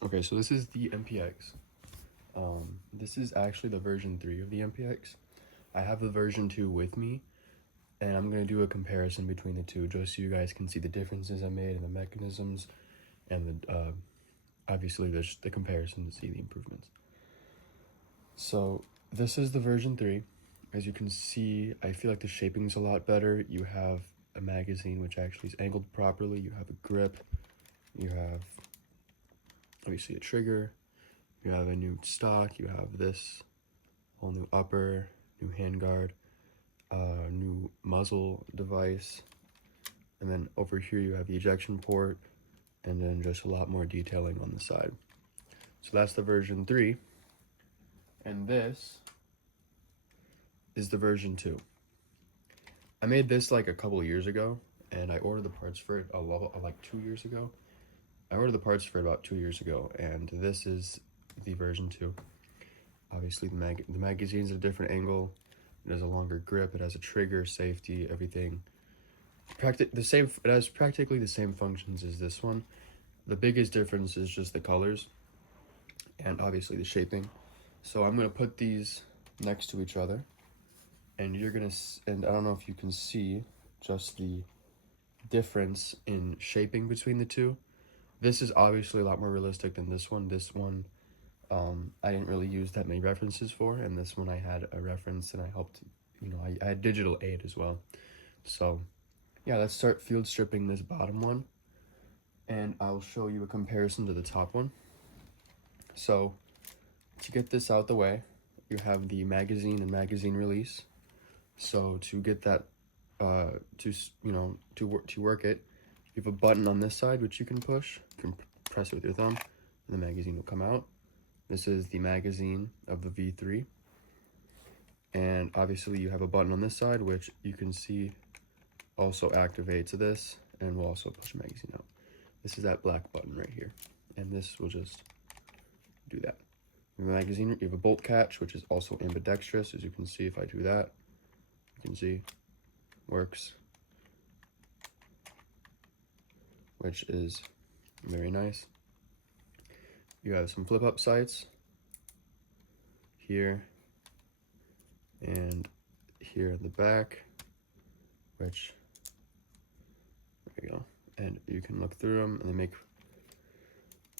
Okay, so this is the MPX. This is actually the version 3 of the MPX. I have the version 2 with me, and I'm going to do a comparison between the two just so you guys can see the differences I made in the mechanisms and obviously there's the comparison to see the improvements. So this is the version 3. As you can see, I feel like the shaping's a lot better. You have a magazine which actually is angled properly. You have a grip. You have obviously a trigger. You have a new stock. You have this whole new upper, new handguard, new muzzle device, and then over here you have the ejection port, and then just a lot more detailing on the side. So that's the version 3, and this is the version 2. I made this like a couple years ago, and I ordered the parts for it like 2 years ago. I ordered the parts for it about 2 years ago, and this is the version 2. Obviously, the magazine's at a different angle. It has a longer grip. It has a trigger, safety, everything. It has practically the same functions as this one. The biggest difference is just the colors, and obviously the shaping. So I'm gonna put these next to each other, and and I don't know if you can see just the difference in shaping between the two. This is obviously a lot more realistic than this one. This one, I didn't really use that many references for, and this one I had a reference and I helped, I had digital aid as well. So yeah, let's start field stripping this bottom one, and I'll show you a comparison to the top one. So to get this out the way, you have the magazine and magazine release. So to get that, to work it, you have a button on this side which you can push. You can press it with your thumb, and the magazine will come out. This is the magazine of the V3, and obviously you have a button on this side which you can see also activates this and will also push the magazine out. This is that black button right here, and this will just do that. In the magazine, you have a bolt catch, which is also ambidextrous. As you can see, if I do that, you can see works, which is very nice. You have some flip up sights here and here in the back, which, there you go. And you can look through them, and they make,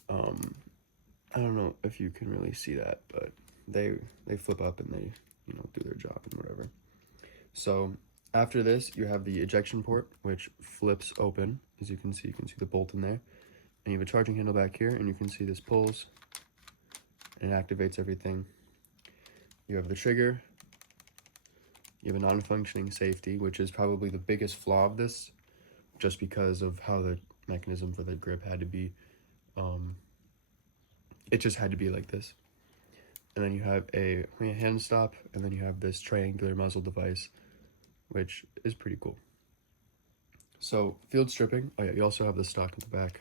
I don't know if you can really see that, but they flip up and they, do their job and whatever. So after this, you have the ejection port, which flips open. As you can see the bolt in there. And you have a charging handle back here, and you can see this pulls and it activates everything. You have the trigger. You have a non-functioning safety, which is probably the biggest flaw of this, just because of how the mechanism for the grip had to be. It just had to be like this. And then you have a hand stop, and then you have this triangular muzzle device, which is pretty cool. So field stripping, oh yeah, you also have the stock at the back,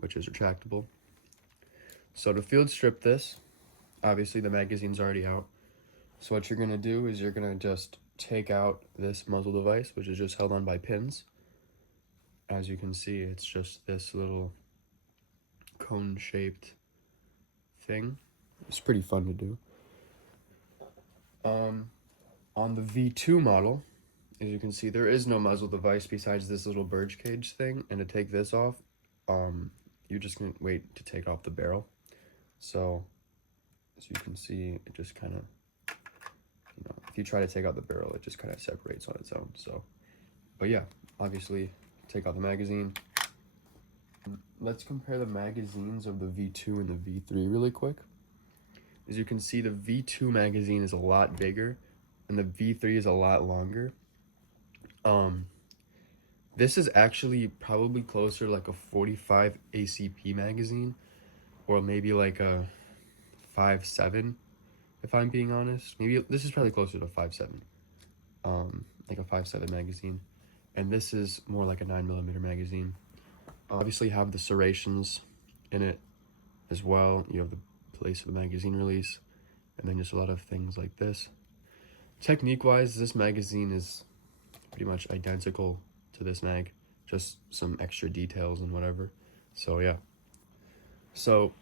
which is retractable. So to field strip this, obviously the magazine's already out. So what you're gonna do is you're gonna just take out this muzzle device, which is just held on by pins. As you can see, it's just this little cone-shaped thing. It's pretty fun to do. On the V2 model, as you can see, there is no muzzle device besides this little birch cage thing, and to take this off, you're just gonna wait to take off the barrel. So as you can see, it just kind of, if you try to take out the barrel, it just kind of separates on its own. So, but yeah, obviously take out the magazine. Let's compare the magazines of the V2 and the V3 really quick. As you can see, the V2 magazine is a lot bigger and the V3 is a lot longer. This is actually probably closer to like a 45 ACP magazine, or maybe like a 5.7, if I'm being honest. Maybe this is probably closer to 5.7, like a 5.7 magazine, and this is more like a 9mm magazine. Obviously have the serrations in it as well. You have the place of the magazine release, and then just a lot of things like this. Technique wise, this magazine is pretty much identical to this mag, just some extra details and whatever. So yeah, So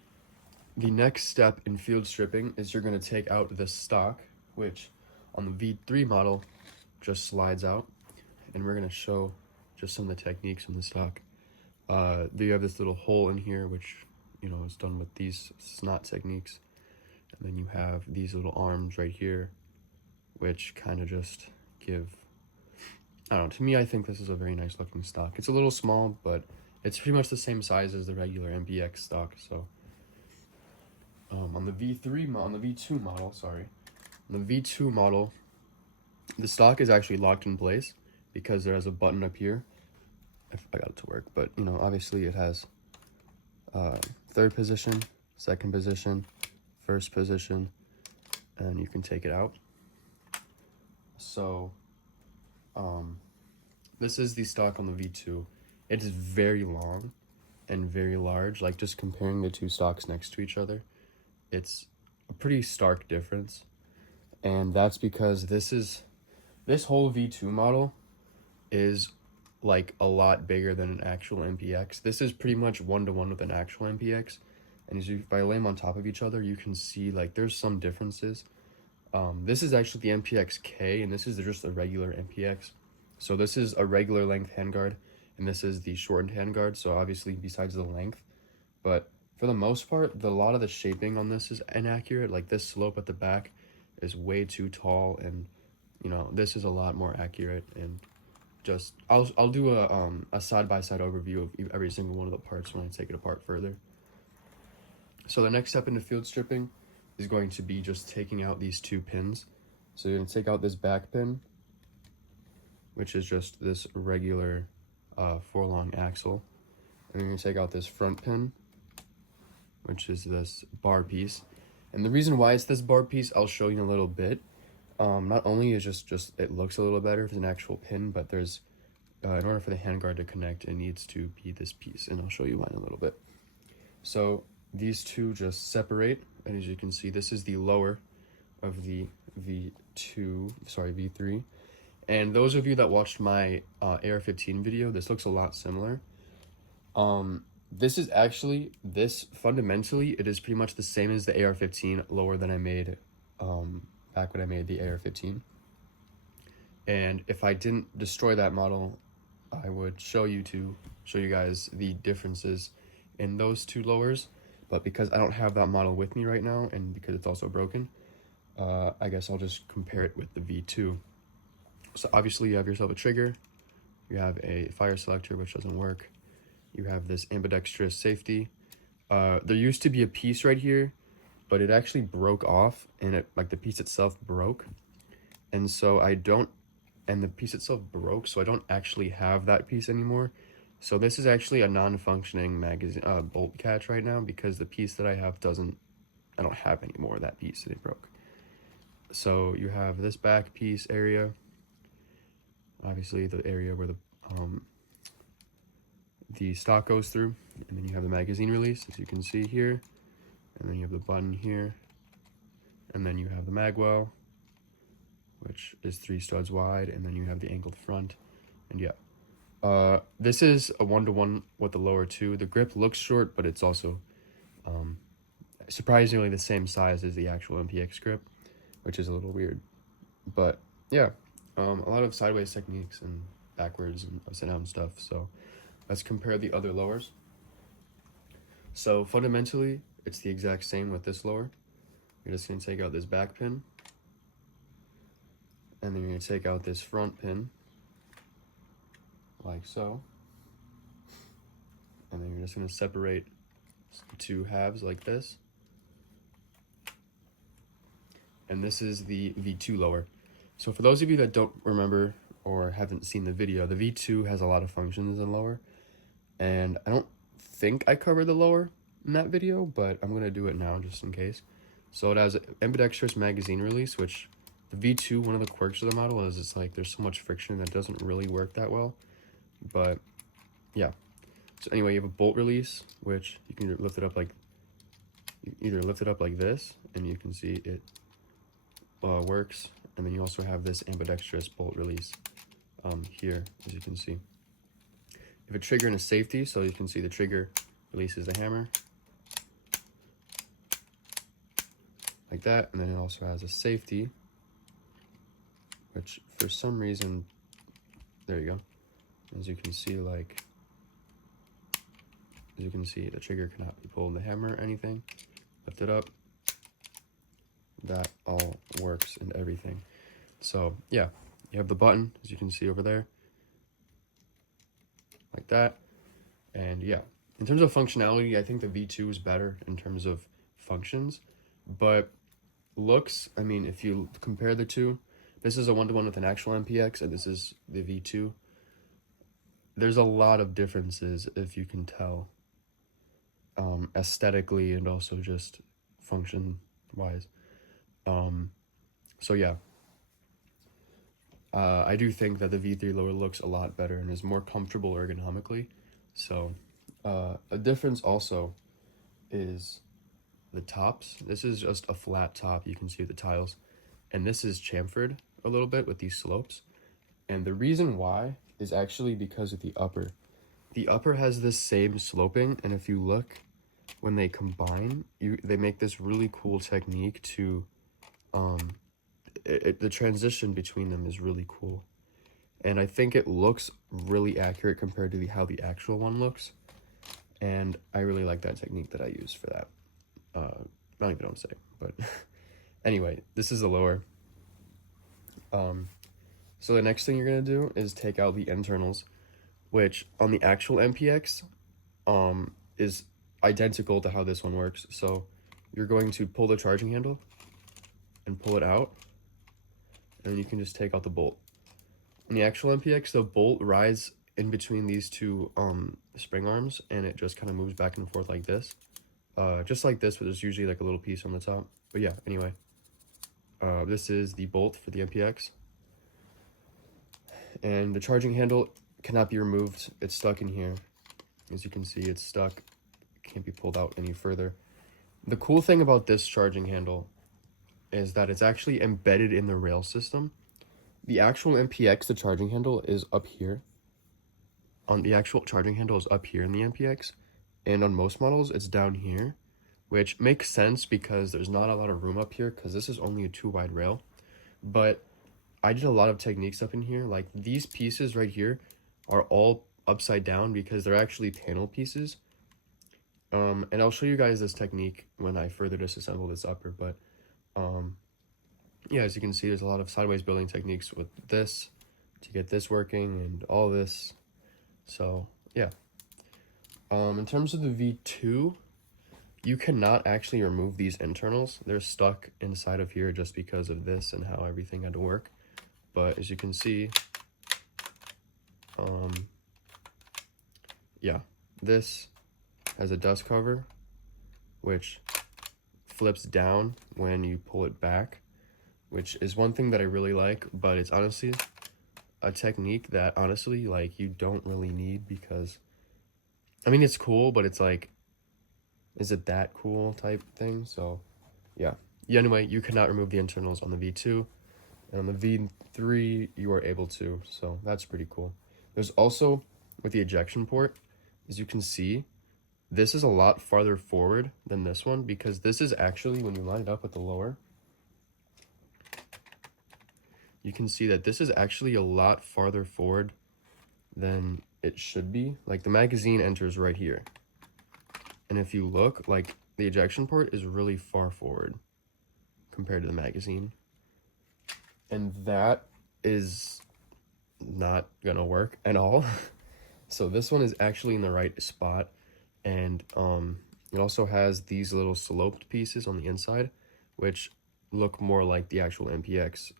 the next step in field stripping is you're going to take out the stock, which on the V3 model just slides out, and we're going to show just some of the techniques on the stock. You have this little hole in here, which, you know, is done with these snot techniques. And then you have these little arms right here, which kind of just give, I don't know, to me, I think this is a very nice looking stock. It's a little small, but it's pretty much the same size as the regular MPX stock. So on the V2 model, the stock is actually locked in place because there is a button up here. If I got it to work, but you know, obviously it has third position, second position, first position, and you can take it out. So this is the stock on the V2. It is very long and very large. Like, just comparing the two stocks next to each other, it's a pretty stark difference. And that's because this whole V2 model is like a lot bigger than an actual MPX. This is pretty much 1-to-1 with an actual MPX. And if I lay them on top of each other, you can see like there's some differences. This is actually the MPX K, and this is just a regular MPX. So this is a regular length handguard, and this is the shortened handguard. So obviously, besides the length, but for the most part, a lot of the shaping on this is inaccurate. Like, this slope at the back is way too tall, and you know, this is a lot more accurate. And just I'll do a side-by-side overview of every single one of the parts when I take it apart further. So the next step into field stripping is going to be just taking out these two pins. So you're going to take out this back pin, which is just this regular 4-long axle. And you're going to take out this front pin, which is this bar piece. And the reason why it's this bar piece, I'll show you in a little bit. Not only is just it looks a little better if it's an actual pin, but there's in order for the handguard to connect, it needs to be this piece, and I'll show you why in a little bit. So these two just separate, and as you can see, this is the lower of the V3. And those of you that watched my AR-15 video, this looks a lot similar. This is actually, fundamentally, it is pretty much the same as the AR-15 lower than I made back when I made the AR-15. And if I didn't destroy that model, I would show you guys the differences in those two lowers. But because I don't have that model with me right now, and because it's also broken, I guess I'll just compare it with the V2. So obviously you have yourself a trigger, you have a fire selector, which doesn't work, you have this ambidextrous safety. There used to be a piece right here, but it actually broke off, and the piece itself broke. And so the piece itself broke, so I don't actually have that piece anymore. So this is actually a non-functioning magazine bolt catch right now, because the piece that I have I don't have any more of that piece, and it broke. So you have this back piece area, obviously the area where the stock goes through, and then you have the magazine release, as you can see here, and then you have the button here, and then you have the mag well, which is 3 studs wide, and then you have the angled front. And yeah, this is a 1-to-1 with the lower two. The grip looks short, but it's also surprisingly the same size as the actual MPX grip, which is a little weird. But yeah, a lot of sideways techniques and backwards and upside down stuff. So let's compare the other lowers. So fundamentally, it's the exact same with this lower. You're just going to take out this back pin, and then you're going to take out this front pin, like so. And then you're just going to separate the two halves like this. And this is the V2 lower. So for those of you that don't remember or haven't seen the video, the V2 has a lot of functions in lower. And I don't think I covered the lower in that video, but I'm going to do it now just in case. So it has ambidextrous magazine release, which the V2, one of the quirks of the model is it's like there's so much friction that doesn't really work that well. But yeah. So anyway, you have a bolt release, which you can lift it up like, you either lift it up like this, and you can see it works. And then you also have this ambidextrous bolt release here, as you can see. You have a trigger and a safety, so you can see the trigger releases the hammer, like that. And then it also has a safety, which for some reason, there you go. As you can see, like, as you can see, the trigger cannot be pulled, the hammer or anything. Lift it up. That all works and everything. So yeah, you have the button, as you can see over there, like that. And yeah, in terms of functionality, I think the V2 is better in terms of functions, but looks, I mean, if you compare the two, this is a one-to-one with an actual MPX, and this is the V2. There's a lot of differences, if you can tell, aesthetically and also just function-wise. So yeah, I do think that the V3 lower looks a lot better and is more comfortable ergonomically. So a difference also is the tops. This is just a flat top, you can see the tiles, and this is chamfered a little bit with these slopes. And the reason why is actually because of the upper. The upper has this same sloping, and if you look, when they combine, they make this really cool technique to, the transition between them is really cool. And I think it looks really accurate compared to how the actual one looks. And I really like that technique that I use for that. Not even don't say, but anyway, this is the lower. So the next thing you're gonna do is take out the internals, which on the actual MPX is identical to how this one works. So you're going to pull the charging handle and pull it out, and you can just take out the bolt. In the actual MPX, the bolt rides in between these two spring arms, and it just kind of moves back and forth like this. Just like this, but there's usually like a little piece on the top. But yeah, anyway, this is the bolt for the MPX. And the charging handle cannot be removed. It's stuck in here. As you can see, it's stuck. Can't be pulled out any further. The cool thing about this charging handle is that it's actually embedded in the rail system. The actual MPX, the charging handle is up here. The actual charging handle is up here in the MPX. And on most models, it's down here, which makes sense because there's not a lot of room up here because this is only a 2-wide rail. But I did a lot of techniques up in here. Like these pieces right here are all upside down because they're actually panel pieces. And I'll show you guys this technique when I further disassemble this upper, but yeah, as you can see, there's a lot of sideways building techniques with this to get this working and all this. So yeah, in terms of the V2, you cannot actually remove these internals. They're stuck inside of here just because of this and how everything had to work. But as you can see, yeah, this has a dust cover, which flips down when you pull it back, which is one thing that I really like, but it's honestly a technique that honestly, like, you don't really need because, I mean, it's cool, but it's like, is it that cool type thing? So, yeah. Anyway, you cannot remove the internals on the V2, and on the V3, you are able to, so that's pretty cool. There's also, with the ejection port, as you can see, this is a lot farther forward than this one because this is actually, when you line it up with the lower, you can see that this is actually a lot farther forward than it should be. Like the magazine enters right here. And if you look, like the ejection port is really far forward compared to the magazine. And that is not gonna work at all. So this one is actually in the right spot. And it also has these little sloped pieces on the inside, which look more like the actual MPX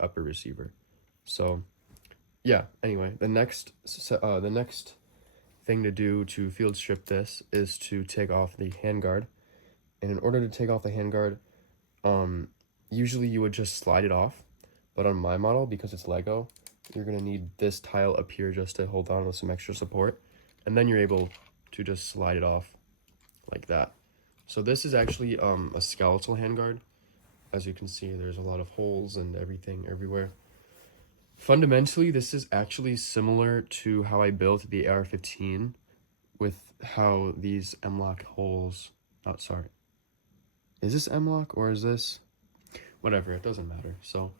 upper receiver. So yeah, anyway, the next thing to do to field strip this is to take off the handguard. And in order to take off the handguard, usually you would just slide it off, but on my model, because it's Lego, you're gonna need this tile up here just to hold on with some extra support, and then you're able to just slide it off like that. So this is actually a skeletal handguard. As you can see, there's a lot of holes and everything everywhere. Fundamentally, this is actually similar to how I built the AR-15 with how these M-lock holes, is this M-lock or is this, whatever, it doesn't matter. So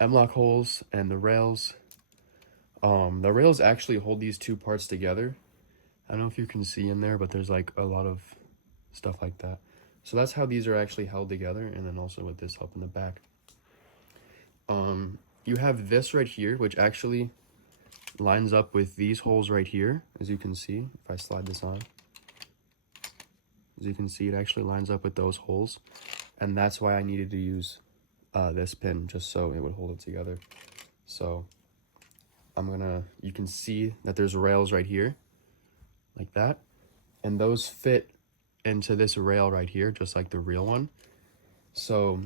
M-lock holes and the rails actually hold these two parts together. I don't know if you can see in there, but there's like a lot of stuff like that. So that's how these are actually held together, and then also with this up in the back. You have this right here, which actually lines up with these holes right here, as you can see. If I slide this on, as you can see, it actually lines up with those holes, and that's why I needed to use this pin, just so it would hold it together. So you can see that there's rails right here, like that, and those fit into this rail right here, just like the real one. So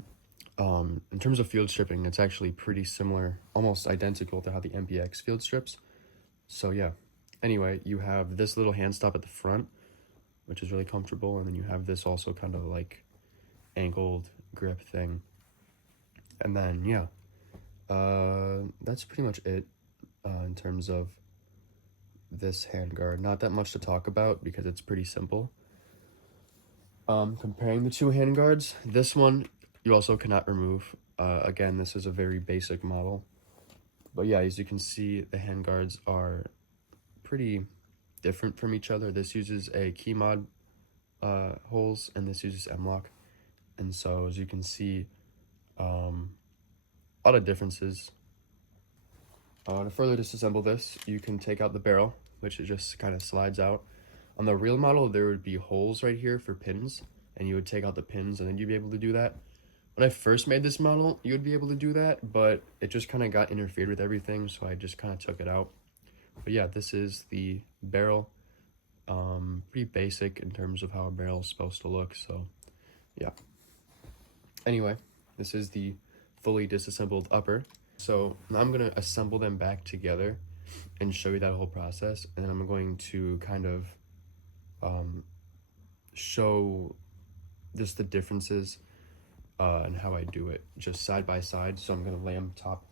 in terms of field stripping, it's actually pretty similar, almost identical to how the MPX field strips. So yeah, anyway, you have this little hand stop at the front, which is really comfortable, and then you have this also kind of like angled grip thing. And then yeah, that's pretty much it in terms of this handguard. Not that much to talk about because it's pretty simple. Comparing the two handguards, this one you also cannot remove. Again, this is a very basic model. But yeah, as you can see, the handguards are pretty different from each other. This uses a key mod holes, and this uses M-lock. And so, as you can see, a lot of differences. To further disassemble this, you can take out the barrel, which it just kind of slides out. On the real model, there would be holes right here for pins, and you would take out the pins, and then you'd be able to do that. When I first made this model, you would be able to do that, but it just kind of got interfered with everything, so I just kind of took it out. But yeah, this is the barrel. Pretty basic in terms of how a barrel is supposed to look, so yeah. Anyway, this is the fully disassembled upper. So now I'm going to assemble them back together and show you that whole process, and then I'm going to kind of show just the differences and how I do it, just side by side. So I'm going to lay them top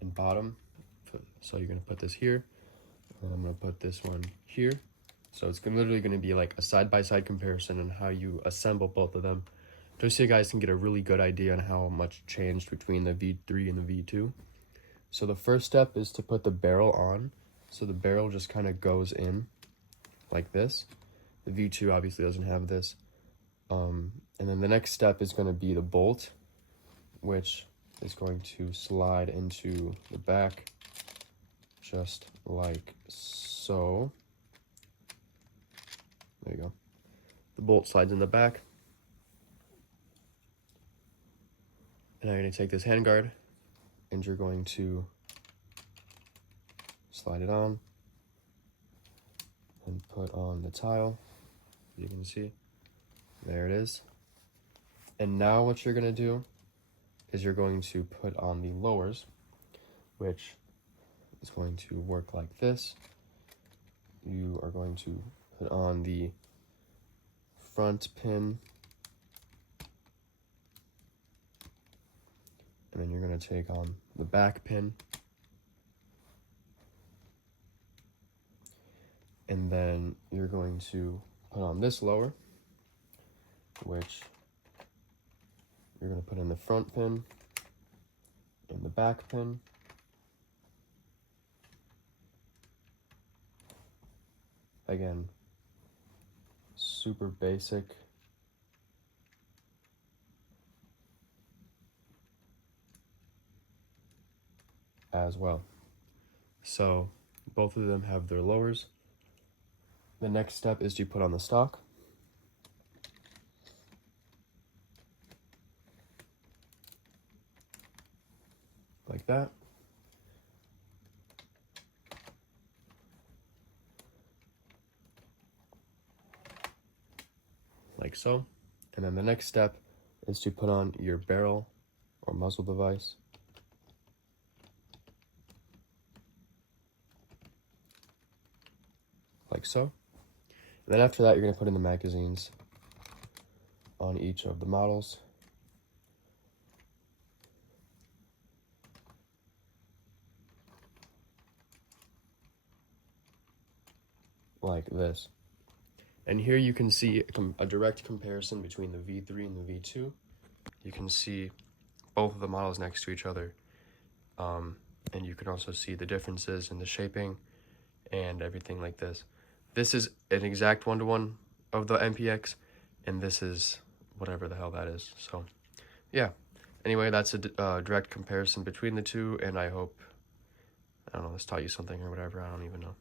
and bottom. So you're going to put this here, and I'm going to put this one here. So it's literally going to be like a side-by-side comparison on how you assemble both of them, just so you guys can get a really good idea on how much changed between the V3 and the V2. So the first step is to put the barrel on. So the barrel just kind of goes in like this. The V2 obviously doesn't have this. And then the next step is going to be the bolt, which is going to slide into the back, just like so. There you go. The bolt slides in the back. And now you're going to take this handguard, and you're going to slide it on and put on the tile. You can see, there it is. And now what you're going to do is you're going to put on the lowers, which is going to work like this. You are going to put on the front pin, and then you're going to take on the back pin, and then you're going to put on this lower, which you're going to put in the front pin and the back pin. Again, super basic. As well. So both of them have their lowers. The next step is to put on the stock. Like that. Like so. And then the next step is to put on your barrel or muzzle device. Like so. And then after that, you're going to put in the magazines on each of the models. Like this. And here you can see a direct comparison between the V3 and the V2. You can see both of the models next to each other. And you can also see the differences in the shaping and everything like this. This is an exact one-to-one of the MPX, and this is whatever the hell that is. So, yeah. Anyway, that's a direct comparison between the two, and I hope, I don't know, this taught you something or whatever. I don't even know.